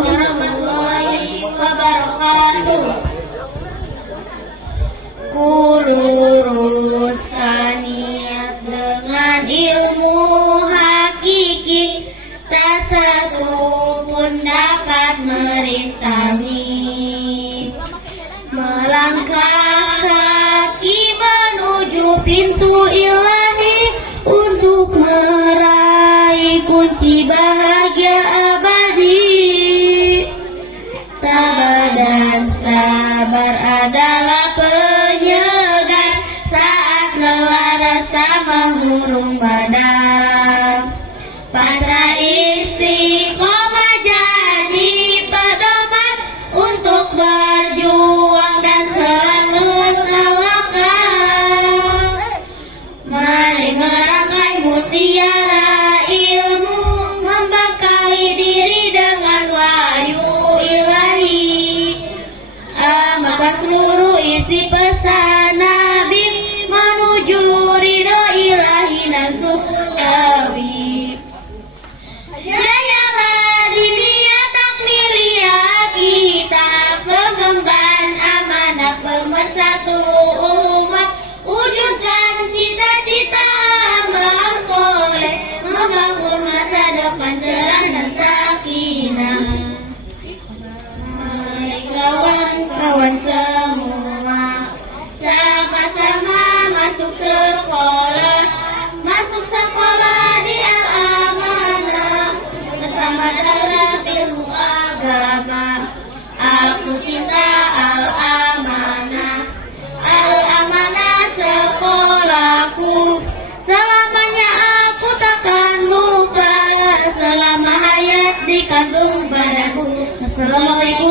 warahmatullahi wabarakatuh. Kuluruskan niat dengan ilmu hakiki, tak satu pun dapat merintangi. Melangkah kaki menuju pintu ilahi untuk meraih kunci bahagia abadi. Tabah dan sabar adalah penyegar saat lelah rasa mengurung badan. Pasrah istiqomah jadi pedoman untuk berjuang dan selalu tawakal. Mari merangkai mutiara ilmu, membekali diri dengan wahyu ilahi. Amalkan seluruh isi pesan Nabi menuju ridho ilahi dan surgawi. Jayalah dunia tak milia kita, pengemban amanah pemersatu umat, wujudkan cita-cita amal soleh, membangun masa depan cerah dan sakinah. Mari kawan-kawan semua, sama-sama masuk sekolah di Al-Amanah, bersama dalam ilmu agama. Aku cinta Al-Amanah, Al-Amanah sekolahku, selamanya aku takkan lupa, selama hayat dikandung badanku. Assalamualaikum